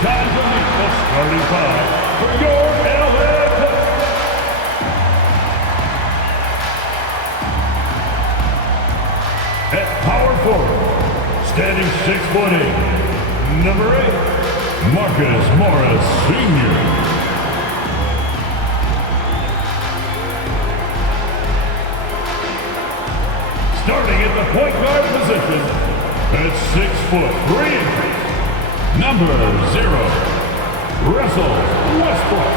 time to meet the starting five for your LA Pelicans. At power forward, standing 6'8", number 8, Marcus Morris Sr. Starting at the point guard position, at 6'3", number 0, Russell Westbrook.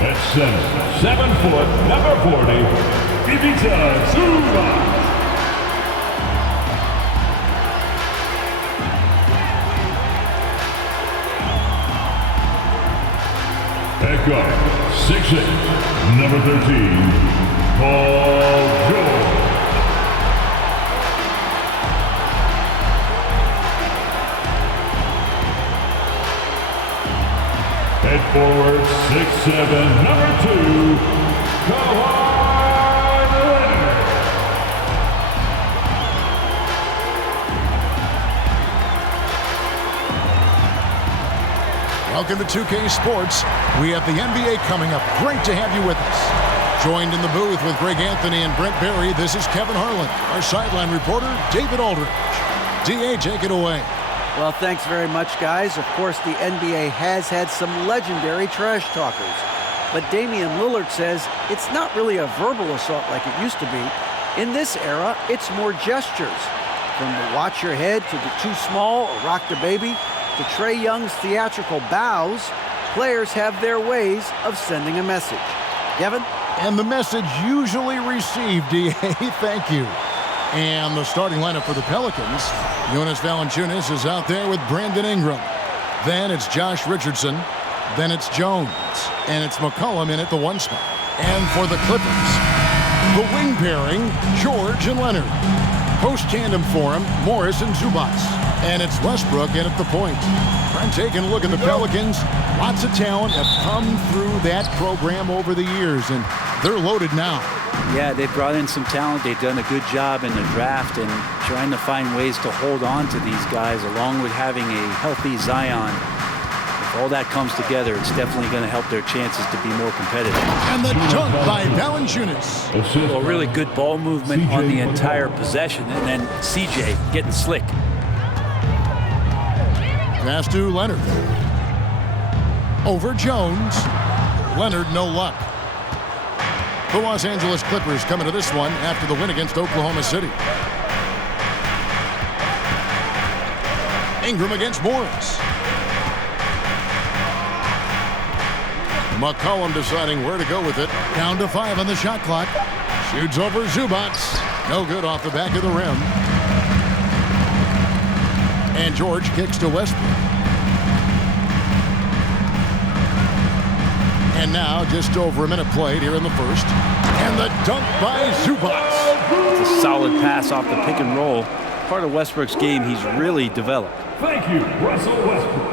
At center, 7 foot, number 40, Ivica Zubac. At guard, 6'8", number 13, Paul George. At forward, 6'7", number 2, Kawhi Leonard. Welcome to 2K Sports. We have the NBA coming up. Great to have you with us. Joined in the booth with Greg Anthony and Brent Barry, this is Kevin Harlan. Our sideline reporter, David Aldridge. DA, take it away. Well, thanks very much, guys. Of course, the NBA has had some legendary trash talkers. But Damian Lillard says it's not really a verbal assault like it used to be. In this era, it's more gestures. From the watch your head to the too small or rock the baby to Trae Young's theatrical bows, players have their ways of sending a message. Kevin? And the message usually received, DA. Thank you. And the starting lineup for the Pelicans, Jonas Valanciunas is out there with Brandon Ingram. Then it's Josh Richardson. Then it's Jones. And it's McCollum in at the 1 spot. And for the Clippers, the wing pairing, George and Leonard. Post tandem for him, Morris and Zubac. And it's Westbrook in at the point. I'm taking a look at the Pelicans. Lots of talent have come through that program over the years, and they're loaded now. Yeah, they brought in some talent. They've done a good job in the draft and trying to find ways to hold on to these guys, along with having a healthy Zion. If all that comes together, it's definitely going to help their chances to be more competitive. And the dunk by Valanciunas. Well, really good ball movement on the entire possession, and then CJ getting slick. Pass to Leonard. Over Jones. Leonard, no luck. The Los Angeles Clippers coming to this one after the win against Oklahoma City. Ingram against Morris. McCollum deciding where to go with it. Down to 5 on the shot clock. Shoots over Zubac. No good off the back of the rim. And George kicks to Westbrook. And now just over a minute played here in the first. And the dunk by Zubac. It's a solid pass off the pick and roll. Part of Westbrook's game he's really developed. Thank you, Russell Westbrook.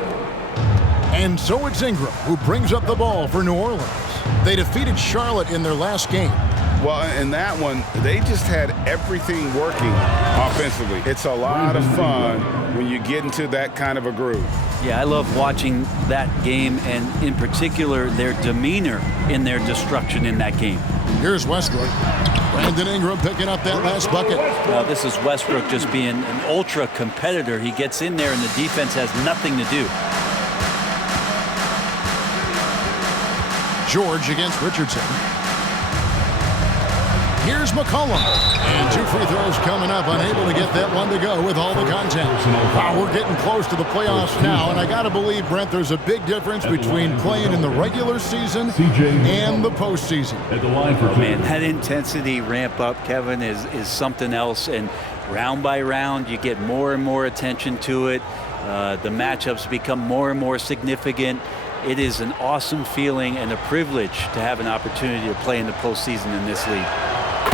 And so it's Ingram who brings up the ball for New Orleans. They defeated Charlotte in their last game. Well, in that one, they just had everything working offensively. It's a lot of fun when you get into that kind of a groove. Yeah, I love watching that game, and in particular, their demeanor in their destruction in that game. Here's Westbrook. Brandon Ingram picking up that last bucket. Now, this is Westbrook just being an ultra competitor. He gets in there, and the defense has nothing to do. George against Richardson. Here's McCollum. And 2 free throws coming up. Unable to get that one to go with all the contact. Wow, we're getting close to the playoffs now. And I got to believe, Brent, there's a big difference between playing in the regular season and the postseason. At the line for man, that intensity ramp up, Kevin, is something else. And round by round, you get more and more attention to it. The matchups become more and more significant. It is an awesome feeling and a privilege to have an opportunity to play in the postseason in this league.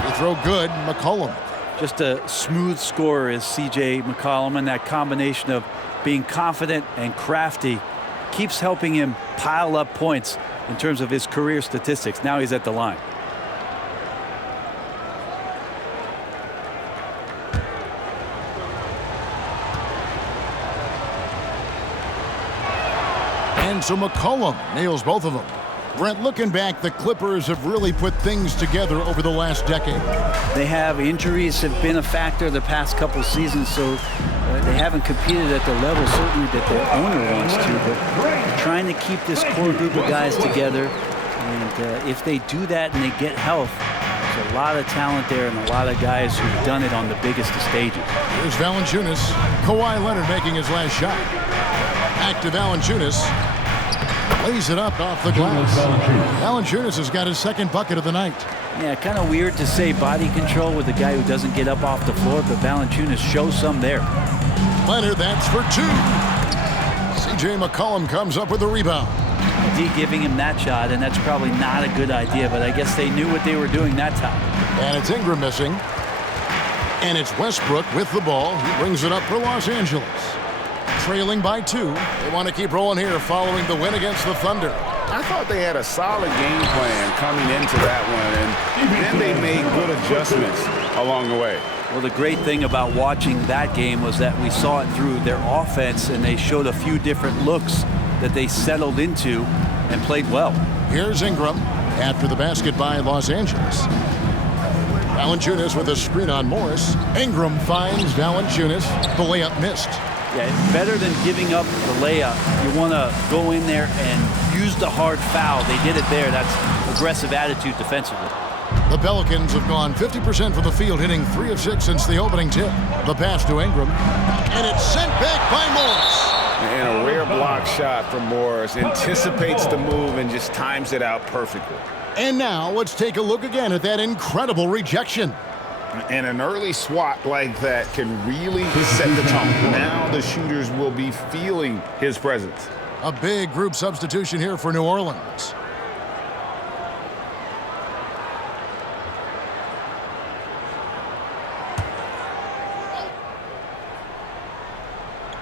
They throw good, McCollum. Just a smooth scorer is C.J. McCollum, and that combination of being confident and crafty keeps helping him pile up points in terms of his career statistics. Now he's at the line. And so McCollum nails both of them. Brent, looking back, the Clippers have really put things together over the last decade. They have. Injuries have been a factor the past couple seasons, so they haven't competed at the level certainly that their owner wants to, but trying to keep this core group of guys together. And if they do that and they get health, there's a lot of talent there and a lot of guys who've done it on the biggest of stages. Here's Valanciunas. Kawhi Leonard making his last shot. Back to Valanciunas. Lays it up off the glass. Valanciunas has got his second bucket of the night. Yeah, kind of weird to say body control with a guy who doesn't get up off the floor, but Valanciunas shows some there. Leonard, that's for two. C.J. McCollum comes up with the rebound. D giving him that shot, and that's probably not a good idea, but I guess they knew what they were doing that time. And it's Ingram missing. And it's Westbrook with the ball. He brings it up for Los Angeles. Trailing by 2. They want to keep rolling here following the win against the Thunder. I thought they had a solid game plan coming into that one, and then they made good adjustments along the way. Well, the great thing about watching that game was that we saw it through their offense, and they showed a few different looks that they settled into and played well. Here's Ingram after the basket by Los Angeles. Valanciunas with a screen on Morris. Ingram finds Valanciunas. The layup missed. Yeah, better than giving up the layup. You want to go in there and use the hard foul. They did it there. That's aggressive attitude defensively. The Pelicans have gone 50% from the field, hitting 3 of 6 since the opening tip. The pass to Ingram. And it's sent back by Morris. And a rare block shot from Morris. Anticipates the move and just times it out perfectly. And now let's take a look again at that incredible rejection. And an early swat like that can really set the tone. Now the shooters will be feeling his presence. A big group substitution here for New Orleans.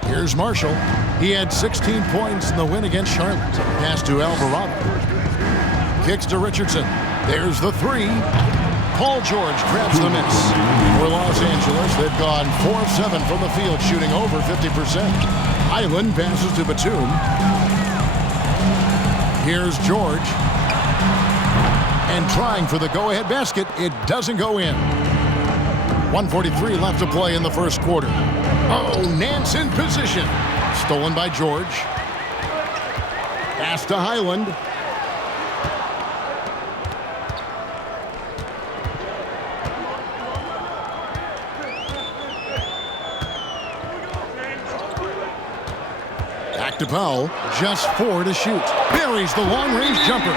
Here's Marshall. He had 16 points in the win against Charlotte. Pass to Alvarado. Kicks to Richardson. There's the 3. Paul George grabs the miss. For Los Angeles, they've gone 4 of 7 from the field, shooting over 50%. Island passes to Batum. Here's George. And trying for the go-ahead basket. It doesn't go in. 1:43 left to play in the first quarter. Oh, Nance in position. Stolen by George. Pass to Highland. Back to Powell. Just 4 to shoot. Buries the long-range jumper.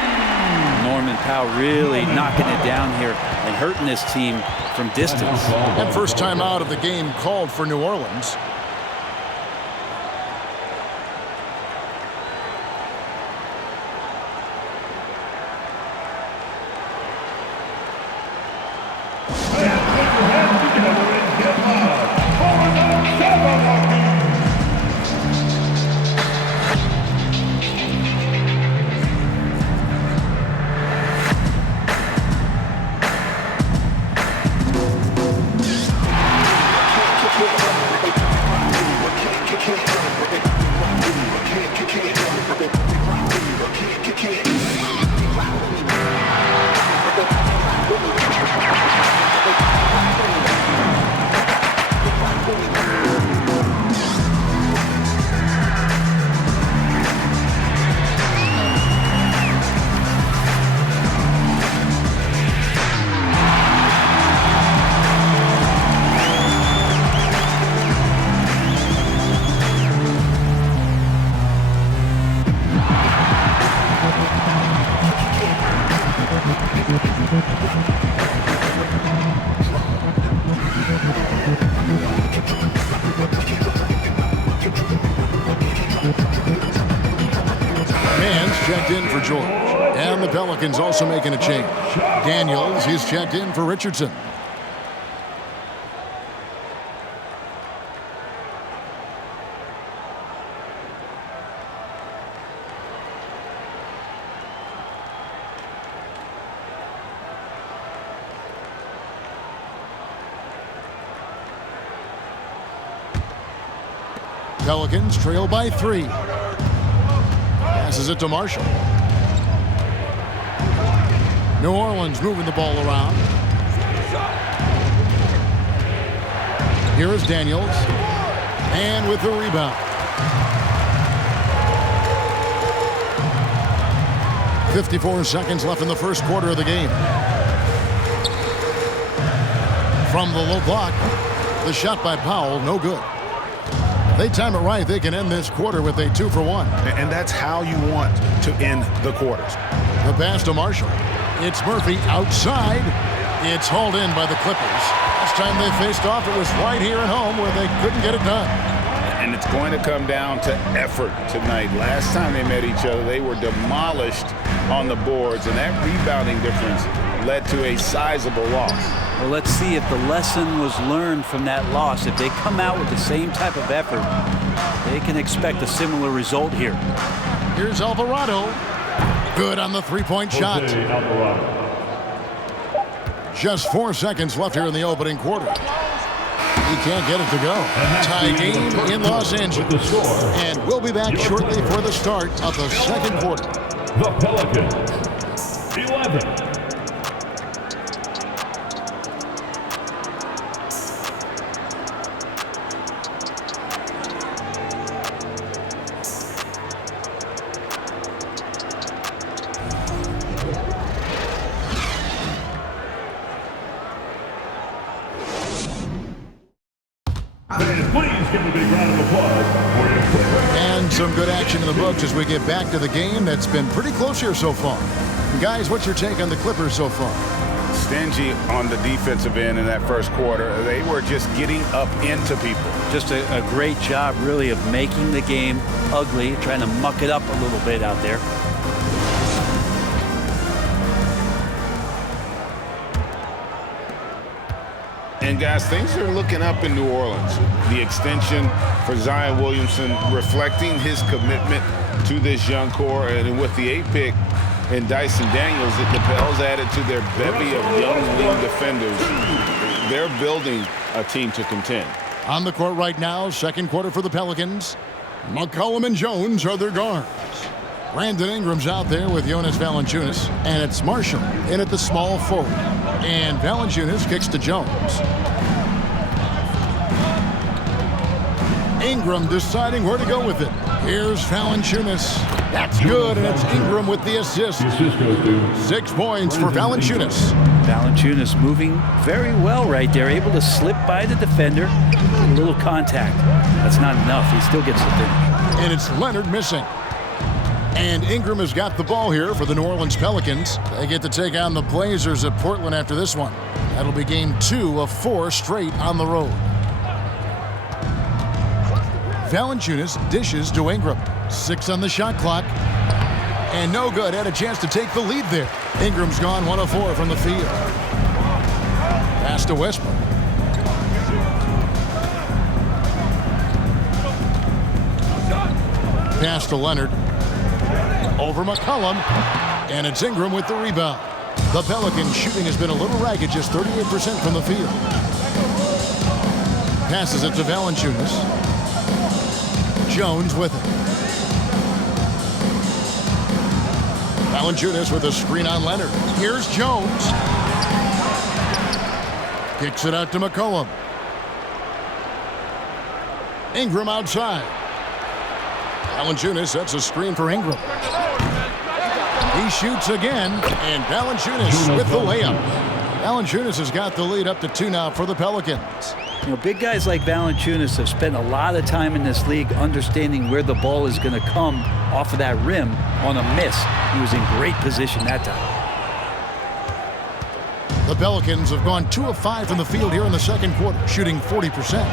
Norman Powell really knocking it down here and hurting this team from distance. And first time out of the game called for New Orleans. Checked in for George. And the Pelicans also making a change. Daniels is checked in for Richardson. Pelicans trail by 3. Passes it to Marshall. New Orleans moving the ball around. Here is Daniels. And with the rebound. 54 seconds left in the first quarter of the game. From the low block, the shot by Powell, no good. They time it right, they can end this quarter with a 2-for-1. And that's how you want to end the quarters. The pass to Marshall. It's Murphy outside. It's hauled in by the Clippers. Last time they faced off, it was right here at home where they couldn't get it done. And it's going to come down to effort tonight. Last time they met each other, they were demolished on the boards, and that rebounding difference led to a sizable loss. Well, let's see if the lesson was learned from that loss. If they come out with the same type of effort, they can expect a similar result here. Here's Alvarado. Good on the three-point shot. Just 4 seconds left here in the opening quarter. He can't get it to go. Tie game in Los Angeles. And we'll be back shortly for the start of the second quarter. The Pelicans, 11. Please give a big round of applause for your Clippers. And some good action in the books as we get back to the game that's been pretty close here so far. Guys, what's your take on the Clippers so far? Stingy on the defensive end in that first quarter. They were just getting up into people. Just a great job, really, of making the game ugly, trying to muck it up a little bit out there. And guys, things are looking up in New Orleans. The extension for Zion Williamson reflecting his commitment to this young core, and with the 8th pick and Dyson Daniels, the Pels added to their bevy of young wing defenders. They're building a team to contend. On the court right now, second quarter for the Pelicans. McCollum and Jones are their guards. Brandon Ingram's out there with Jonas Valanciunas, and it's Marshall in at the small forward. And Valanciunas kicks to Jones. Ingram deciding where to go with it. Here's Valanciunas. That's good, and it's Ingram with the assist. 6 points for Valanciunas. Valanciunas moving very well right there, able to slip by the defender. A little contact. That's not enough. He still gets the finish. And it's Leonard missing. And Ingram has got the ball here for the New Orleans Pelicans. They get to take on the Blazers at Portland after this one. That'll be game 2 of 4 straight on the road. Valanciunas dishes to Ingram. 6 on the shot clock. And no good. Had a chance to take the lead there. Ingram's gone 1 of 4 from the field. Pass to Westbrook. Pass to Leonard. Over McCollum, and it's Ingram with the rebound. The Pelicans shooting has been a little ragged, just 38% from the field. Passes it to Valanciunas. Jones with it. Valanciunas with a screen on Leonard. Here's Jones. Kicks it out to McCollum. Ingram outside. Valanciunas sets a screen for Ingram. He shoots again, and Valanciunas with the layup. Valanciunas has got the lead up to 2 now for the Pelicans. You know, big guys like Valanciunas have spent a lot of time in this league understanding where the ball is going to come off of that rim on a miss. He was in great position that time. The Pelicans have gone 2 of 5 from the field here in the second quarter, shooting 40%.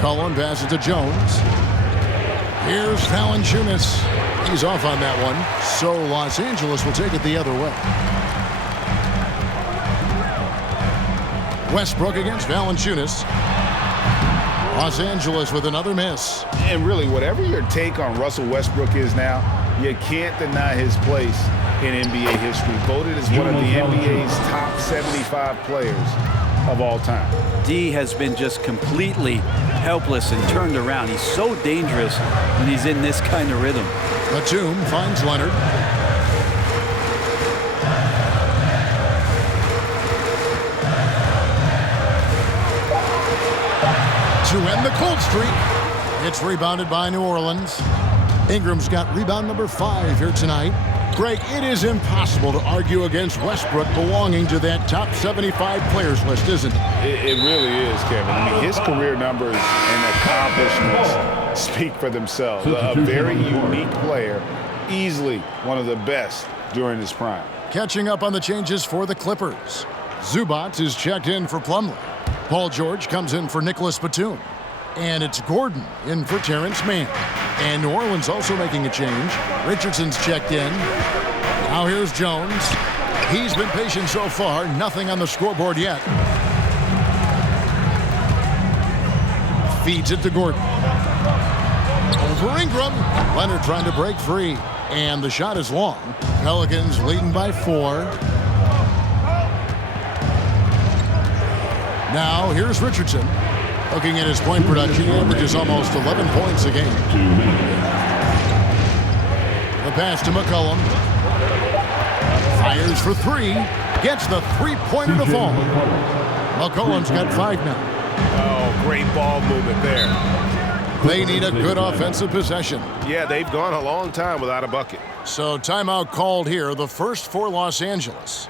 Cullen passes to Jones. Here's Valanciunas. He's off on that one, so Los Angeles will take it the other way. Westbrook against Valanciunas. Los Angeles with another miss. And really, whatever your take on Russell Westbrook is now, you can't deny his place in NBA history. Voted as one of the NBA's top 75 players of all time. D has been just completely helpless and turned around. He's so dangerous when he's in this kind of rhythm. Batum finds Leonard. To end the cold streak. It's rebounded by New Orleans. Ingram's got rebound number 5 here tonight. Greg, it is impossible to argue against Westbrook belonging to that top 75 players list, isn't it? It really is, Kevin. I mean, his career numbers and accomplishments speak for themselves. A very unique player, easily one of the best during his prime. Catching up on the changes for the Clippers. Zubac is checked in for Plumlee. Paul George comes in for Nicholas Batum. And it's Gordon in for Terrence Mann. And New Orleans also making a change. Richardson's checked in. Now here's Jones. He's been patient so far. Nothing on the scoreboard yet. Feeds it to Gordon. Over Ingram. Leonard trying to break free. And the shot is long. Pelicans leading by 4. Now here's Richardson. Looking at his point production, he averages almost 11 points a game. The pass to McCollum. Fires for 3. Gets the three-pointer to fall. McCollum's got 5 now. Oh, great ball movement there. They need a good offensive possession. Yeah, they've gone a long time without a bucket. So timeout called here, the first for Los Angeles.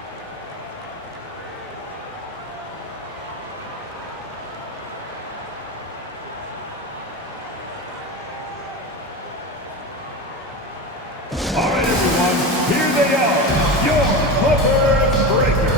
All right, everyone, here they are, your Clippers Breakers.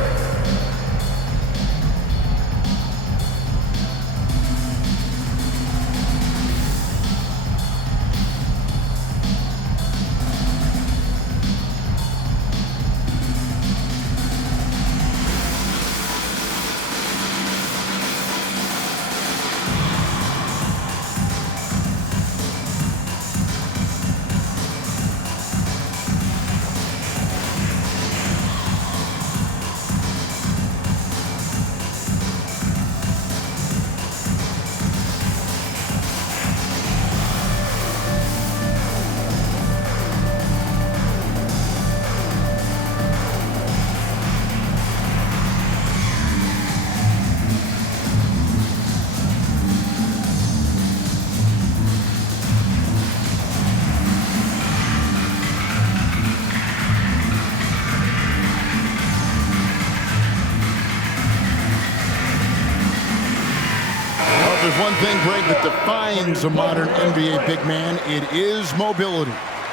There's one thing, Greg, that defines a modern NBA big man. It is mobility.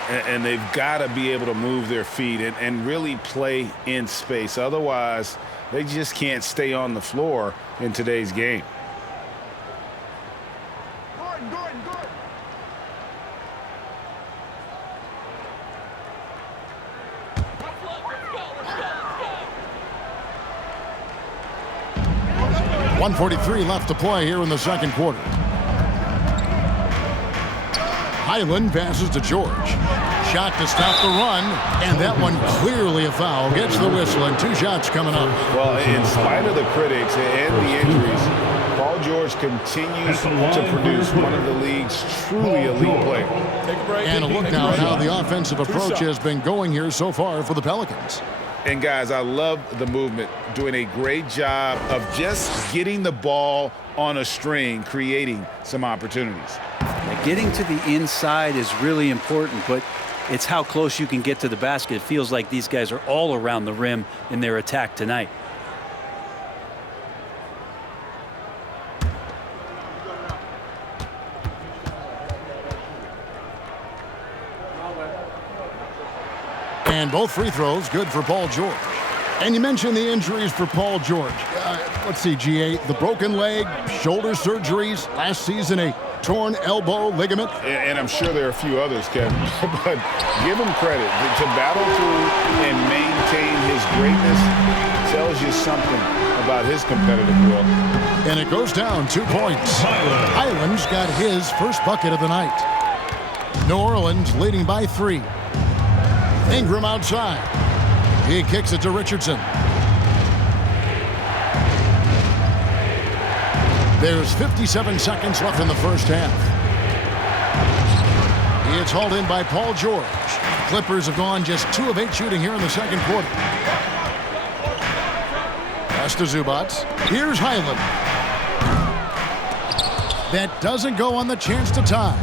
And they've got to be able to move their feet and really play in space. Otherwise, they just can't stay on the floor in today's game. Gordon. 1:43 left to play here in the second quarter. Highland passes to George. Shot to stop the run, and that one clearly a foul. Gets the whistle, and 2 shots coming up. Well, in spite of the critics and the injuries, Paul George continues to produce one of the league's truly elite players. And a look now at how the offensive approach has been going here so far for the Pelicans. And guys, I love the movement, doing a great job of just getting the ball on a string, creating some opportunities. Getting to the inside is really important, but it's how close you can get to the basket. It feels like these guys are all around the rim in their attack tonight. And both free throws good for Paul George. And you mentioned the injuries for Paul George. Let's see, GA, the broken leg, shoulder surgeries, last season a torn elbow ligament. And I'm sure there are a few others, Kevin, but give him credit. To battle through and maintain his greatness tells you something about his competitive will. And it goes down 2 points. Highland's got his first bucket of the night. New Orleans leading by 3. Ingram outside. He kicks it to Richardson. There's 57 seconds left in the first half. It's hauled in by Paul George. Clippers have gone just 2 of 8 shooting here in the second quarter. Pass to Zubac. Here's Highland. That doesn't go on the chance to tie.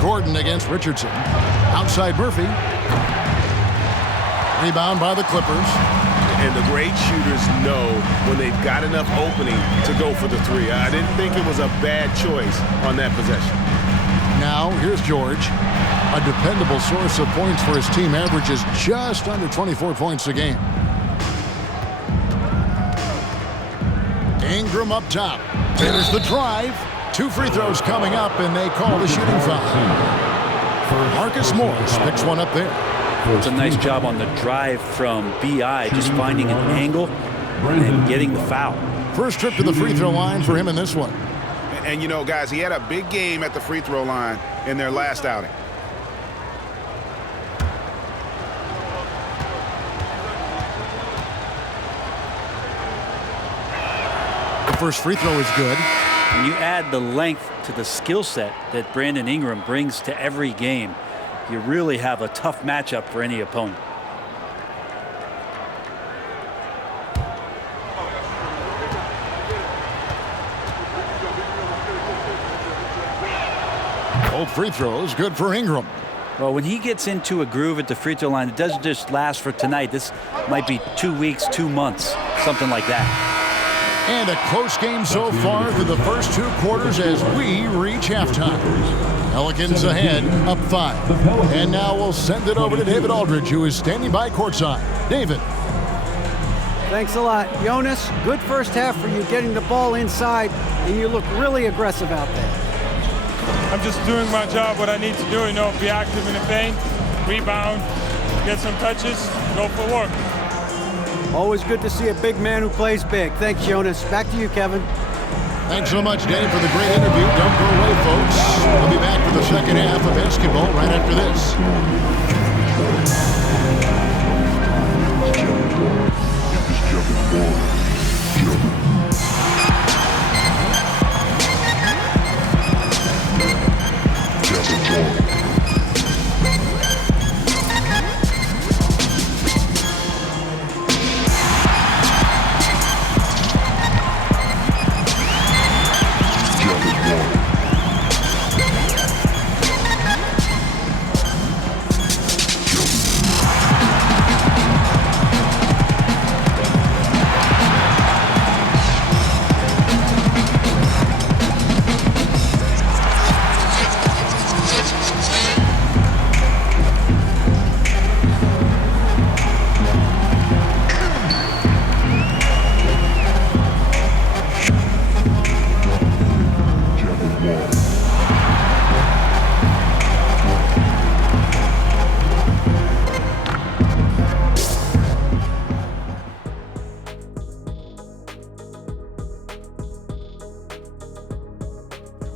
Gordon against Richardson. Outside Murphy. Rebound by the Clippers. And the great shooters know when they've got enough opening to go for the three. I didn't think it was a bad choice on that possession. Now, here's George. A dependable source of points for his team, averages just under 24 points a game. Ingram up top. There's the drive. 2 free throws coming up, and they call the shooting foul. Marcus Morris picks one up there. It's a nice job on the drive from BI, just finding an angle and getting the foul. First trip to the free throw line for him in this one. And you know, guys, he had a big game at the free throw line in their last outing. The first free throw is good. When you add the length to the skill set that Brandon Ingram brings to every game, you really have a tough matchup for any opponent. Both free throws good for Ingram. Well, when he gets into a groove at the free throw line, it doesn't just last for tonight. This might be 2 weeks, 2 months, something like that. And a close game so far through the first 2 quarters as we reach halftime. Pelicans ahead, up 5. And now we'll send it over to David Aldridge, who is standing by courtside. David. Thanks a lot. Jonas, good first half for you getting the ball inside, and you look really aggressive out there. I'm just doing my job, what I need to do, be active in the paint, rebound, get some touches, go for work. Always good to see a big man who plays big. Thanks, Jonas. Back to you, Kevin. Thanks so much, Dave, for the great interview. Don't go away, folks. We'll be back for the second half of basketball right after this.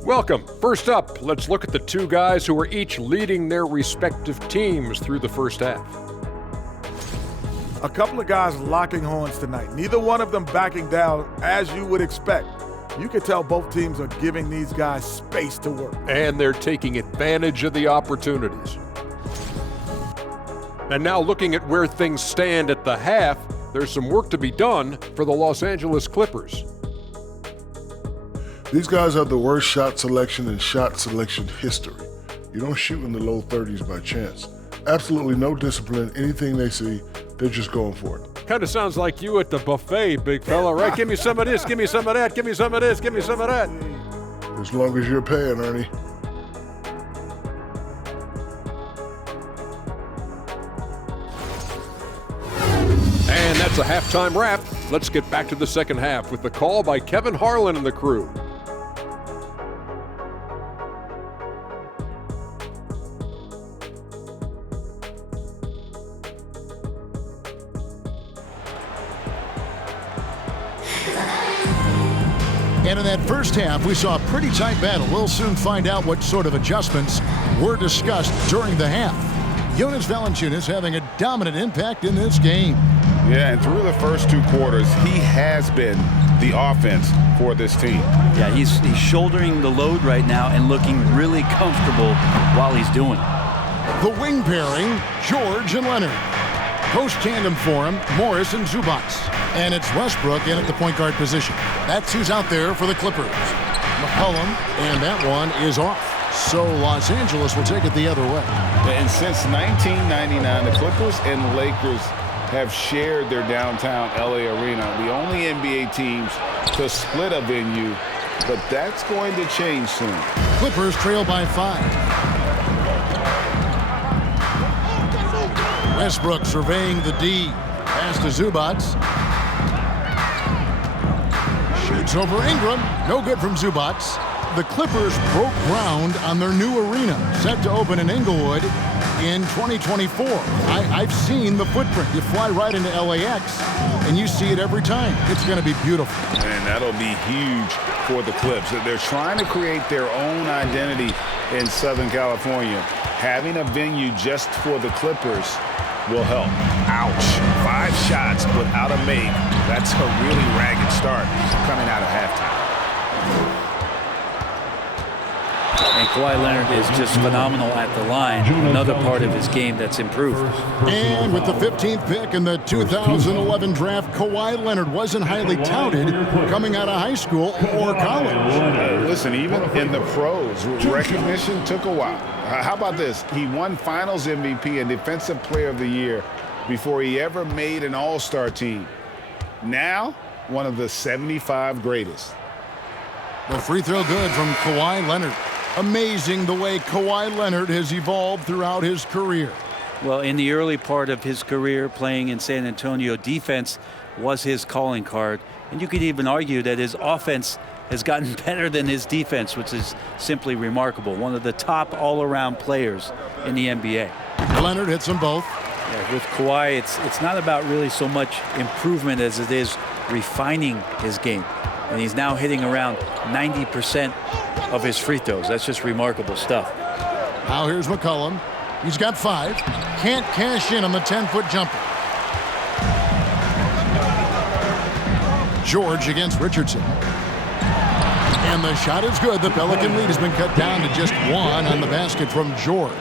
Welcome. First up, let's look at the 2 guys who are each leading their respective teams through the first half. A couple of guys locking horns tonight. Neither one of them backing down as you would expect. You can tell both teams are giving these guys space to work. And they're taking advantage of the opportunities. And now looking at where things stand at the half, there's some work to be done for the Los Angeles Clippers. These guys have the worst shot selection in shot selection history. You don't shoot in the low 30s by chance. Absolutely no discipline. Anything they see, they're just going for it. Kind of sounds like you at the buffet, big fella, right? Give me some of this, give me some of that, give me some of this, give me some of that. As long as you're paying, Ernie. And that's a halftime wrap. Let's get back to the second half with the call by Kevin Harlan and the crew. And in that first half, we saw a pretty tight battle. We'll soon find out what sort of adjustments were discussed during the half. Jonas Valanciunas having a dominant impact in this game. Yeah, and through the first 2 quarters, he has been the offense for this team. Yeah, he's shouldering the load right now and looking really comfortable while he's doing it. The wing pairing, George and Leonard. Post tandem for him, Morris and Zubats. And it's Westbrook in at the point guard position. That's who's out there for the Clippers. McCollum, and that one is off. So Los Angeles will take it the other way. And since 1999, the Clippers and the Lakers have shared their downtown LA arena. The only NBA teams to split a venue, but that's going to change soon. Clippers trail by 5. Westbrook surveying the D. Pass to Zubats. Shoots over Ingram. No good from Zubats. The Clippers broke ground on their new arena, set to open in Inglewood in 2024. I've seen the footprint. You fly right into LAX, and you see it every time. It's going to be beautiful. And that'll be huge for the Clips. They're trying to create their own identity in Southern California. Having a venue just for the Clippers will help. Ouch. 5 shots without a make. That's a really ragged start coming out of halftime. And Kawhi Leonard is just phenomenal at the line. Another part of his game that's improved. And with the 15th pick in the 2011 draft, Kawhi Leonard wasn't highly touted coming out of high school or college. Listen, even in the pros, recognition took a while. How about this? He won Finals MVP and Defensive Player of the Year before he ever made an All-Star team. Now, one of the 75 greatest. The free throw good from Kawhi Leonard. Amazing the way Kawhi Leonard has evolved throughout his career. Well, in the early part of his career playing in San Antonio, defense was his calling card. And you could even argue that his offense has gotten better than his defense, which is simply remarkable. One of the top all-around players in the NBA. Leonard hits them both. Yeah, with Kawhi, it's not about really so much improvement as it is refining his game. And he's now hitting around 90% of his free throws. That's just remarkable stuff. Now here's McCollum. He's got 5. Can't cash in on the 10-foot jumper. George against Richardson. And the shot is good. The Pelican lead has been cut down to just 1 on the basket from George.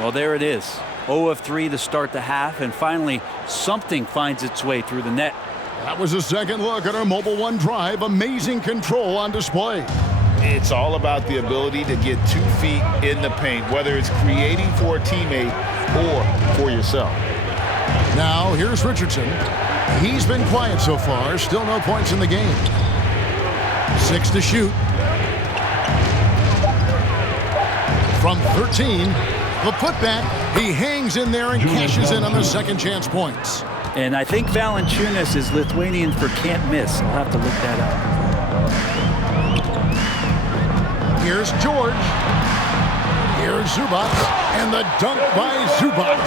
Well, there it is. 0 of 3 to start the half, and finally something finds its way through the net. That was a second look at our Mobile One Drive. Amazing control on display. It's all about the ability to get 2 feet in the paint, whether it's creating for a teammate or for yourself. Now, here's Richardson. He's been quiet so far. Still no points in the game. 6 to shoot. From 13, the putback. He hangs in there and cashes in on the second chance points. And I think Valanciunas is Lithuanian for can't miss. I'll have to look that up. Here's George. Here's Zubats. And the dunk by Zubats.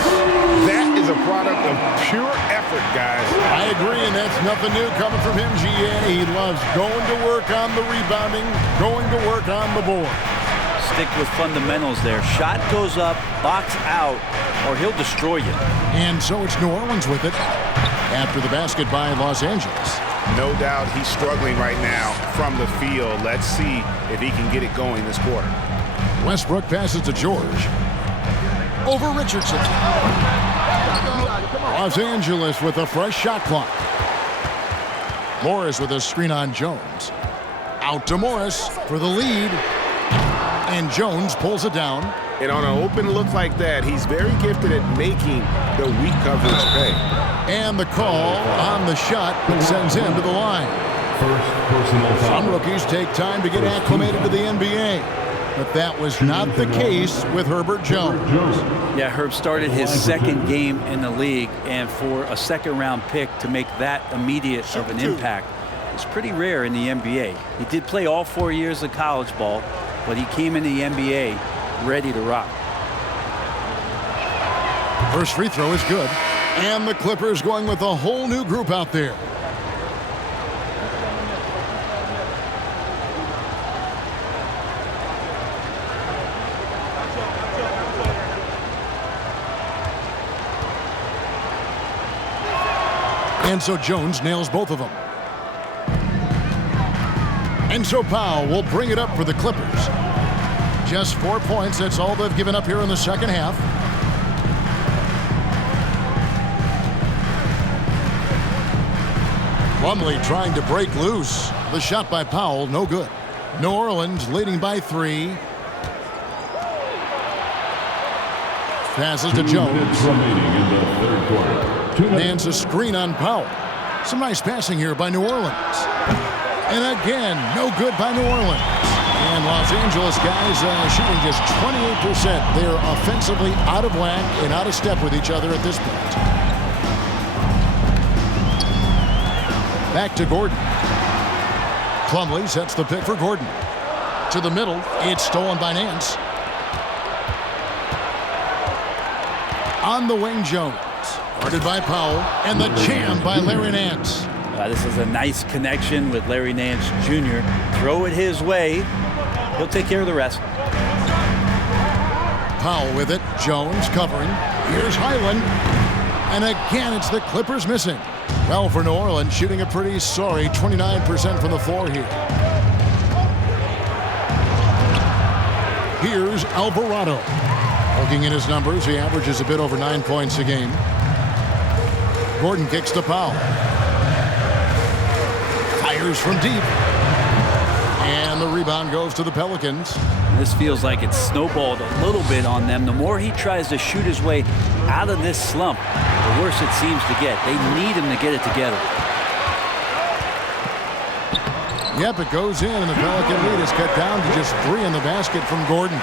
That is a product of pure effort, guys. I agree, and that's nothing new coming from him, GA. He loves going to work on the rebounding, going to work on the board. Stick with fundamentals there. Shot goes up, box out, or he'll destroy you. And so it's New Orleans with it after the basket by Los Angeles. No doubt he's struggling right now from the field. Let's see if he can get it going this quarter. Westbrook passes to George. Over Richardson. Los Angeles with a fresh shot clock. Morris with a screen on Jones. Out to Morris for the lead. And Jones pulls it down. And on an open look like that, he's very gifted at making the weak coverage pay. And the call on the shot that sends him to the line. Some rookies take time to get acclimated to the NBA, but that was not the case with Herbert Jones. Yeah, Herb started his second game in the league, and for a second-round pick to make that immediate of an impact is pretty rare in the NBA. He did play all 4 years of college ball, but he came in the NBA ready to rock. First free throw is good. And the Clippers going with a whole new group out there. And so Jones nails both of them. And so Powell will bring it up for the Clippers. Just 4 points, that's all they've given up here in the second half. Plumlee trying to break loose. The shot by Powell, no good. New Orleans leading by 3. Passes to Jones. Hands a screen on Powell. Some nice passing here by New Orleans. And again, no good by New Orleans. And Los Angeles guys shooting just 28%. They are offensively out of whack and out of step with each other at this point. Back to Gordon. Plumlee sets the pick for Gordon. To the middle. It's stolen by Nance. On the wing, Jones. Guarded by Powell. And the jam by Larry Nance. This is a nice connection with Larry Nance Jr. Throw it his way. He'll take care of the rest. Powell with it. Jones covering. Here's Highland. And again, it's the Clippers missing. Well, for New Orleans, shooting a pretty sorry 29% from the floor here. Here's Alvarado. Looking at his numbers, he averages a bit over 9 points a game. Gordon kicks to Powell. Fires from deep. And the rebound goes to the Pelicans. This feels like it's snowballed a little bit on them. The more he tries to shoot his way out of this slump, the worse it seems to get. They need him to get it together. Yep, it goes in, and the Pelican lead is cut down to just 3 in the basket from Gordon.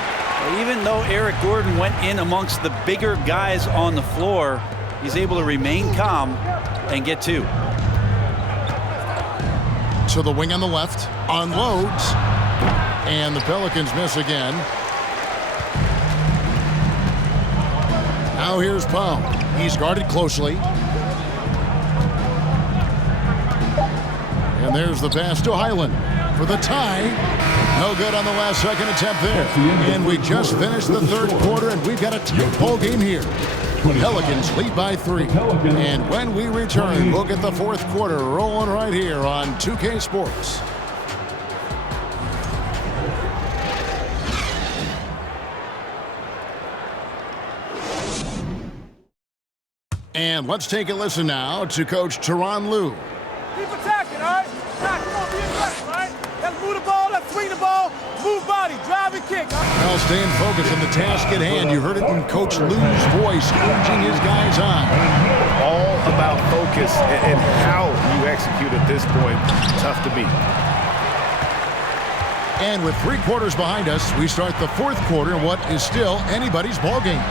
Even though Eric Gordon went in amongst the bigger guys on the floor, he's able to remain calm and get 2. To the wing on the left, unloads, and the Pelicans miss again. Now here's Powell. He's guarded closely. And there's the pass to Highland for the tie. No good on the last second attempt there. And we just finished the third quarter, and we've got a tight ball game here. Pelicans lead by 3. And when we return, we'll get the fourth quarter rolling right here on 2K Sports. And let's take a listen now to Coach Tyronn Lue. Keep attacking, all right? Attack, come on, be aggressive, all right? Let's move the ball, let's swing the ball, move body, drive and kick. Well, staying focused on the task at hand. You heard it in Coach Lue's voice, urging his guys on. All about focus and how you execute at this point. Tough to beat. And with 3 quarters behind us, we start the fourth quarter in what is still anybody's ballgame.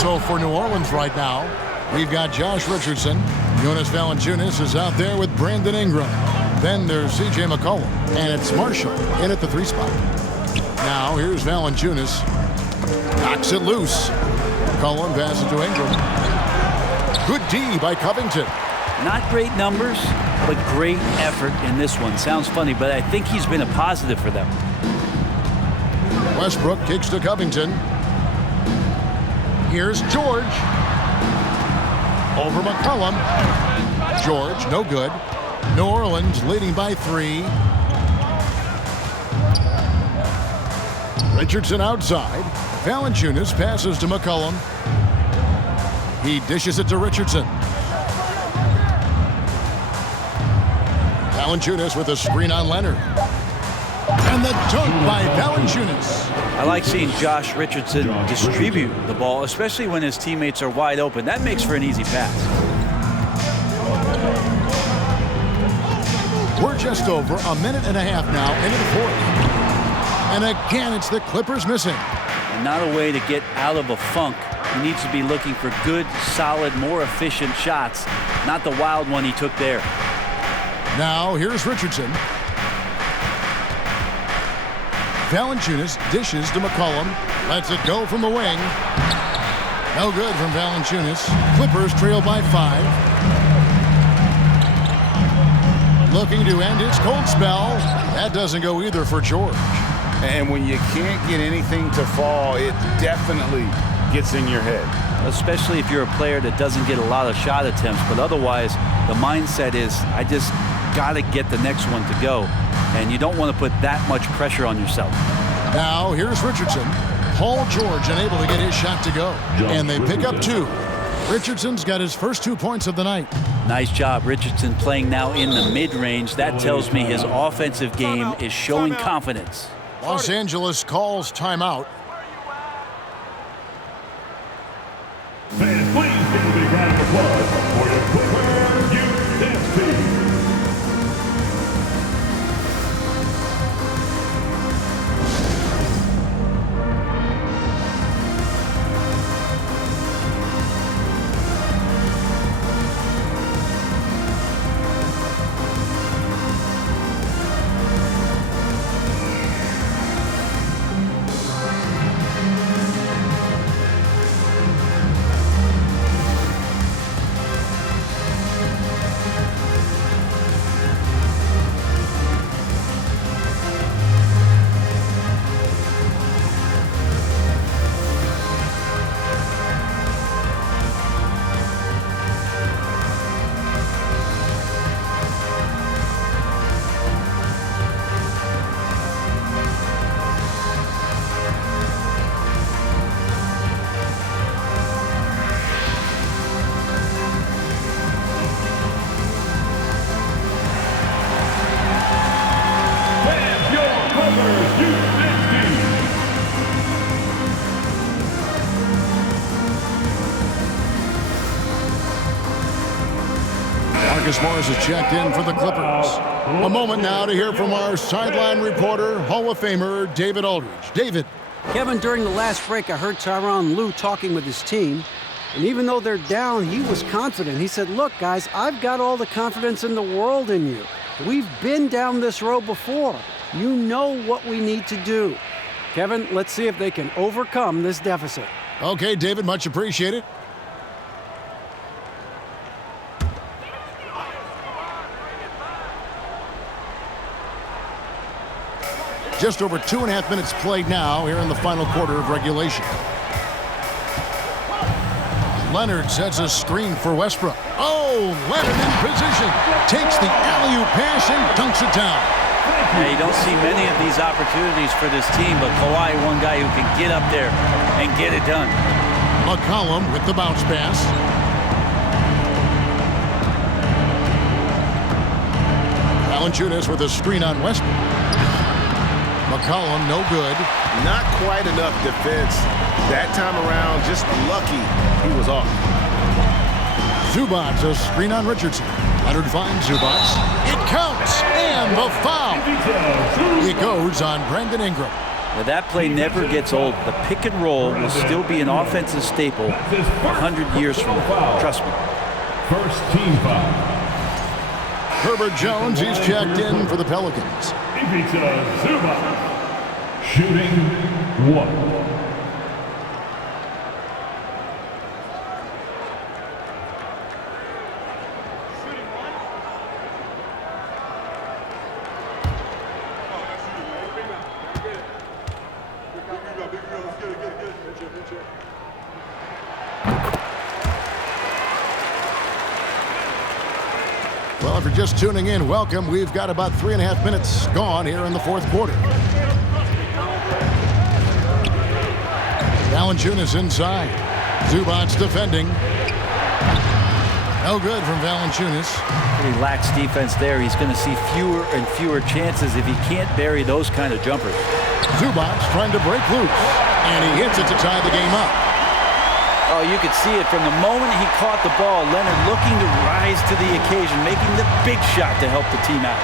So for New Orleans right now, we've got Josh Richardson. Jonas Valanciunas is out there with Brandon Ingram. Then there's C.J. McCollum. And it's Marshall in at the 3 spot. Now here's Valanciunas. Knocks it loose. McCollum passes to Ingram. Good D by Covington. Not great numbers, but great effort in this one. Sounds funny, but I think he's been a positive for them. Westbrook kicks to Covington. Here's George. Over McCollum. George, no good. New Orleans leading by 3. Richardson outside. Valanciunas passes to McCollum. He dishes it to Richardson. Valanciunas with a screen on Leonard. And the dunk by Valanciunas. I like seeing Josh Richardson distribute the ball, especially when his teammates are wide open. That makes for an easy pass. We're just over a minute and a half now into the fourth. And again, it's the Clippers missing. And not a way to get out of a funk. He needs to be looking for good, solid, more efficient shots, not the wild one he took there. Now here's Richardson. Valanciunas dishes to McCollum. Lets it go from the wing. No good from Valanciunas. Clippers trail by 5. Looking to end his cold spell. That doesn't go either for George. And when you can't get anything to fall, it definitely gets in your head. Especially if you're a player that doesn't get a lot of shot attempts, but otherwise the mindset is, I just got to get the next one to go. and you don't want to put that much pressure on yourself. Now, here's Richardson. Paul George unable to get his shot to go. And they pick up 2. Richardson's got his first 2 points of the night. Nice job, Richardson, playing now in the mid-range. That tells me his offensive game is showing confidence. Los Angeles calls timeout. Fans, please give a big round of applause for your Clippers Youth Dance Team. Marcus Morris is checked in for the Clippers. A moment now to hear from our sideline reporter, Hall of Famer David Aldridge. David. Kevin, during the last break, I heard Tyronn Lue talking with his team. And even though they're down, he was confident. He said, look, guys, I've got all the confidence in the world in you. We've been down this road before. You know what we need to do. Kevin, let's see if they can overcome this deficit. Okay, David, much appreciated. Just over 2.5 minutes played now here in the final quarter of regulation. Leonard sets a screen for Westbrook. Oh, Leonard in position. Takes the alley-oop pass and dunks it down. Yeah, you don't see many of these opportunities for this team, but Kawhi, one guy who can get up there and get it done. McCollum with the bounce pass. Valanciunas with a screen on Westbrook. McCollum, no good. Not quite enough defense. That time around, just lucky he was off. Zubac, a screen on Richardson. Leonard finds Zubac. It counts, and the foul. It goes on Brandon Ingram. Now that play never gets old. The pick and roll will still be an offensive staple 100 years from now. Trust me. First team foul. Herbert Jones, he's checked in for the Pelicans. Ivica Zubac. Shooting 1. Well, if you're just tuning in, welcome. We've got about 3.5 minutes gone here in the fourth quarter. Valanciunas inside. Zubac's defending. No good from Valanciunas. Pretty lax defense there. He's going to see fewer and fewer chances if he can't bury those kind of jumpers. Zubac's trying to break loose, and he hits it to tie the game up. Oh, you could see it from the moment he caught the ball. Leonard looking to rise to the occasion, making the big shot to help the team out.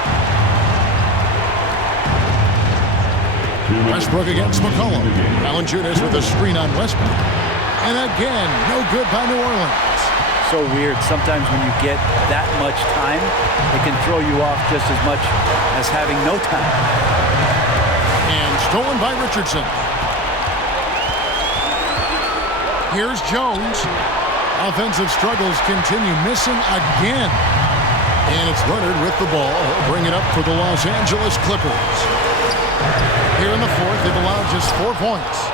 Westbrook against McCollum. Valanciunas with a screen on Westbrook. And again, no good by New Orleans. So weird. Sometimes when you get that much time, it can throw you off just as much as having no time. And stolen by Richardson. Here's Jones. Offensive struggles continue, missing again. And it's Leonard with the ball. He'll bring it up for the Los Angeles Clippers. Here in the fourth, they've allowed just 4 points.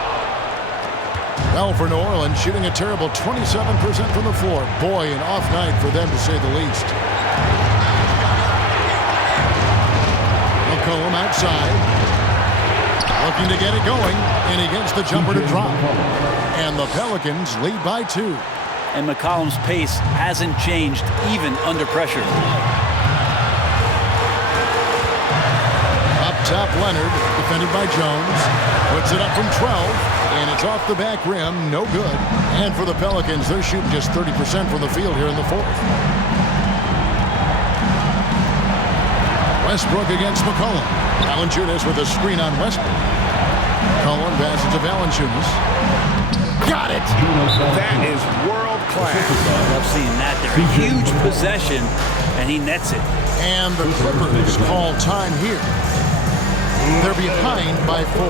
Well, for New Orleans, shooting a terrible 27% from the floor. Boy, an off night for them, to say the least. McCollum outside. Looking to get it going, and he gets the jumper to drop. And the Pelicans lead by 2. And McCollum's pace hasn't changed even under pressure. Up top, Leonard, defended by Jones. Puts it up from 12, and it's off the back rim, no good. And for the Pelicans, they're shooting just 30% from the field here in the 4th. Westbrook against McCollum. Valanciunas with a screen on Westbrook. McCollum passes to Valanciunas. Got it! That is world class. I love seeing that there. A huge possession, and he nets it. And the Clippers call time here. They're behind by 4.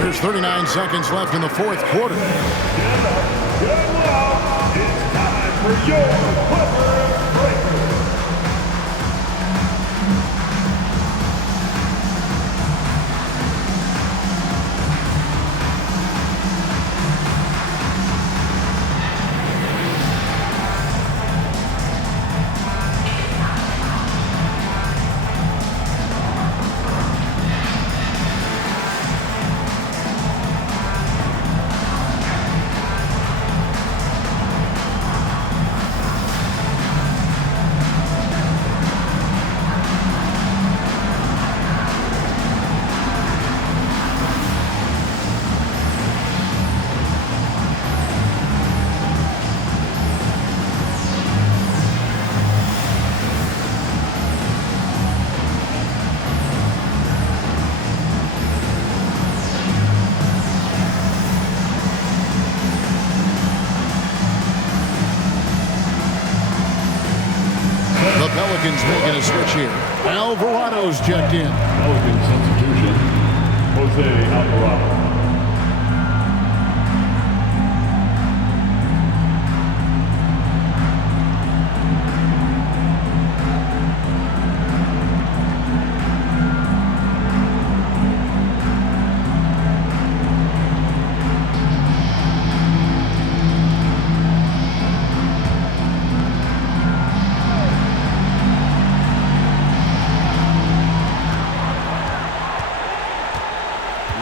There's 39 seconds left in the 4th quarter. Good luck. It's time for your Clippers breakers. Pelicans making a switch here. Alvarado's checked in. Pelican substitution, Jose Alvarado.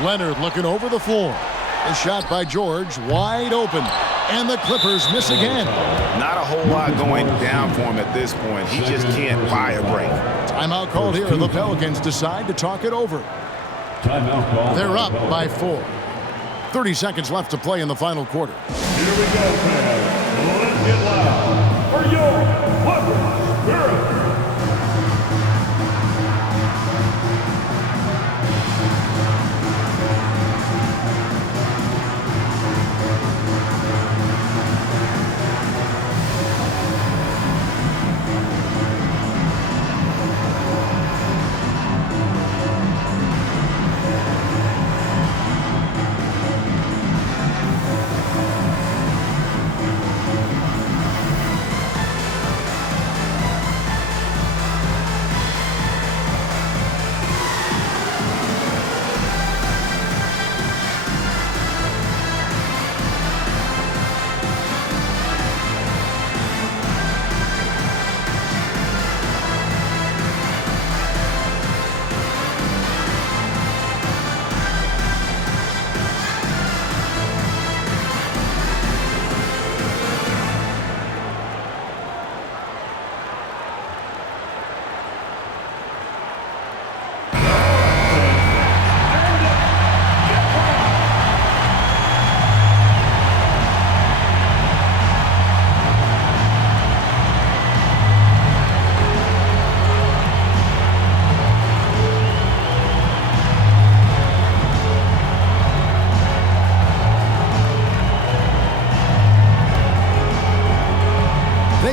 Leonard looking over the floor. A shot by George, wide open. And the Clippers miss again. Not a whole lot going down for him at this point. He just can't buy a break. Timeout called here. The Pelicans decide to talk it over. Timeout call. They're up by 4. 30 seconds left to play in the final quarter. Here we go, fans. Let's get loud for your Clippers Spirit.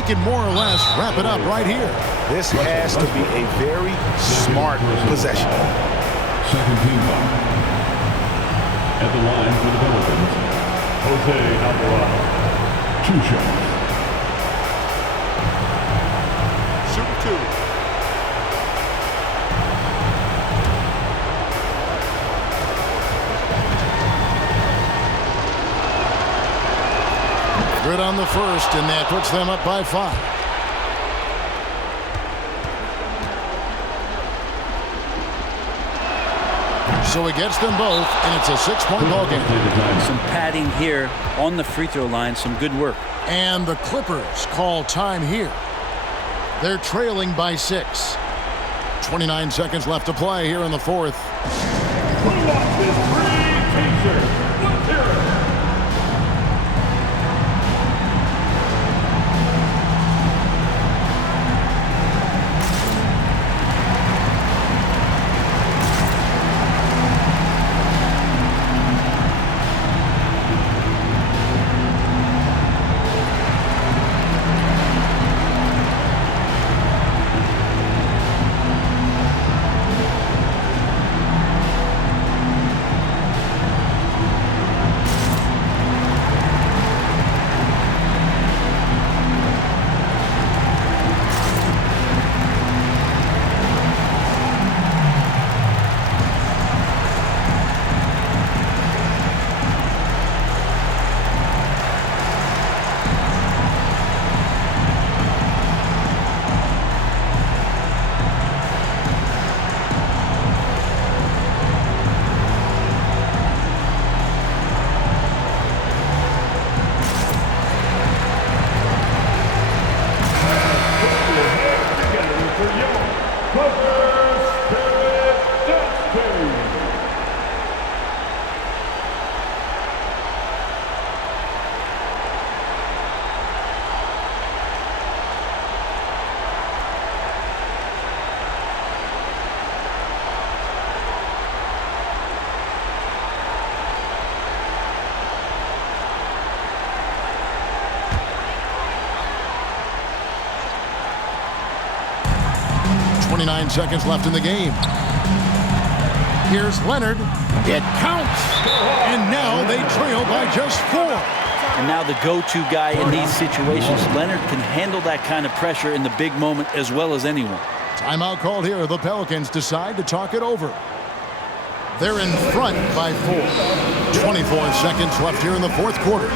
Can more or less wrap it up right here. This has to be a very smart possession. Second team foul. At the line for the Pelicans, Jose Alvarado. 2 shots. Shoot 2. Good on the first, and that puts them up by 5. So he gets them both, and it's a 6-point ball game. Some padding here on the free throw line. Some good work. And the Clippers call time here. They're trailing by 6. 29 seconds left to play here in the fourth. Who wants this free t-shirt? Let's hear it. Seconds left in the game. Here's Leonard. It counts. And now they trail by just 4. And now the go-to guy in these situations. Leonard can handle that kind of pressure in the big moment as well as anyone. Timeout called here. The Pelicans decide to talk it over. They're in front by 4. 24 seconds left here in the fourth quarter.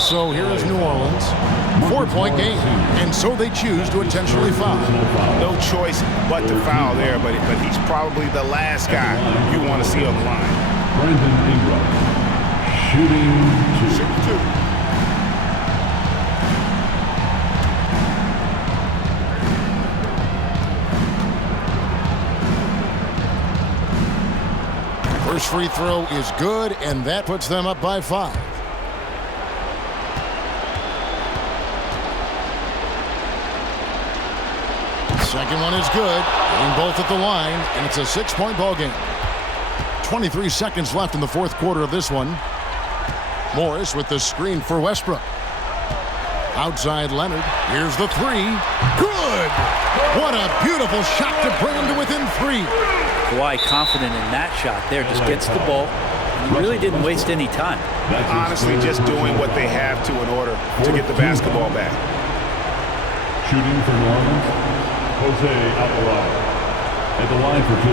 So here is New Orleans. 4-point game. And so they choose to intentionally foul. No choice but to foul there, but he's probably the last guy you want to see on the line. Brandon Ingram, shooting 2. First free throw is good, and that puts them up by 5. Second one is good. Getting both at the line, and it's a 6-point ball game. 23 seconds left in the fourth quarter of this one. Morris with the screen for Westbrook. Outside Leonard. Here's the 3. Good! What a beautiful shot to bring him to within 3. Kawhi confident in that shot there. Just gets the ball. He really didn't waste any time. Honestly, just doing what they have to in order to get the basketball back. Shooting for New Orleans, Jose Alvarado. At the line for 2.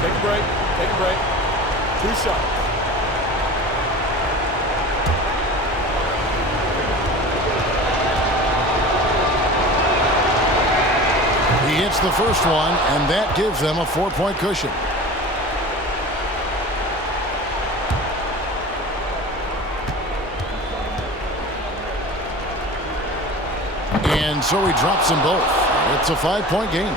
Take a break. Take a break. 2 shots. He hits the first one, and that gives them a 4-point cushion. And so he drops them both. It's a 5-point game.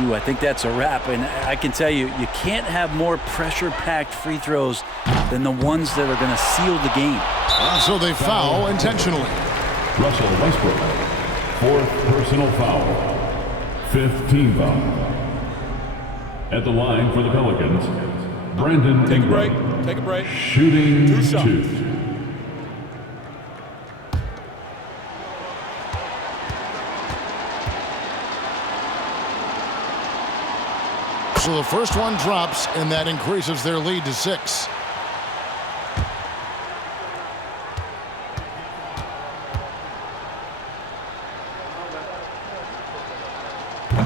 Ooh, I think that's a wrap. And I can tell you, you can't have more pressure-packed free throws than the ones that are going to seal the game. So they foul intentionally. Russell Westbrook, 4th personal foul, 5th team foul. At the line for the Pelicans, Brandon Ingram. Take a break. Shooting 2. So the first one drops, and that increases their lead to 6.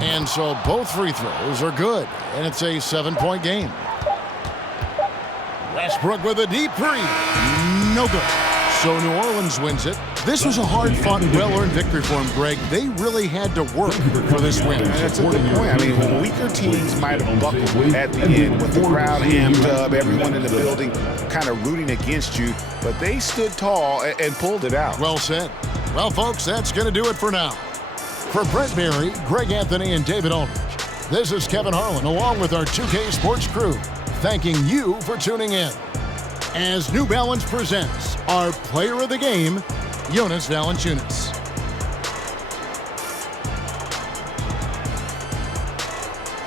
And so both free throws are good, and it's a 7-point game. Westbrook with a deep three. No good. So New Orleans wins it. This was a hard-fought, well-earned victory for them, Greg. They really had to work for this win. That's a good point. I mean, weaker teams might have buckled at the end with the crowd amped up, everyone in the building kind of rooting against you, but they stood tall and pulled it out. Well said. Well, folks, that's going to do it for now. For Brett Berry, Greg Anthony, and David Aldridge, this is Kevin Harlan along with our 2K Sports crew, thanking you for tuning in. As New Balance presents our player of the game, Jonas Valanciunas.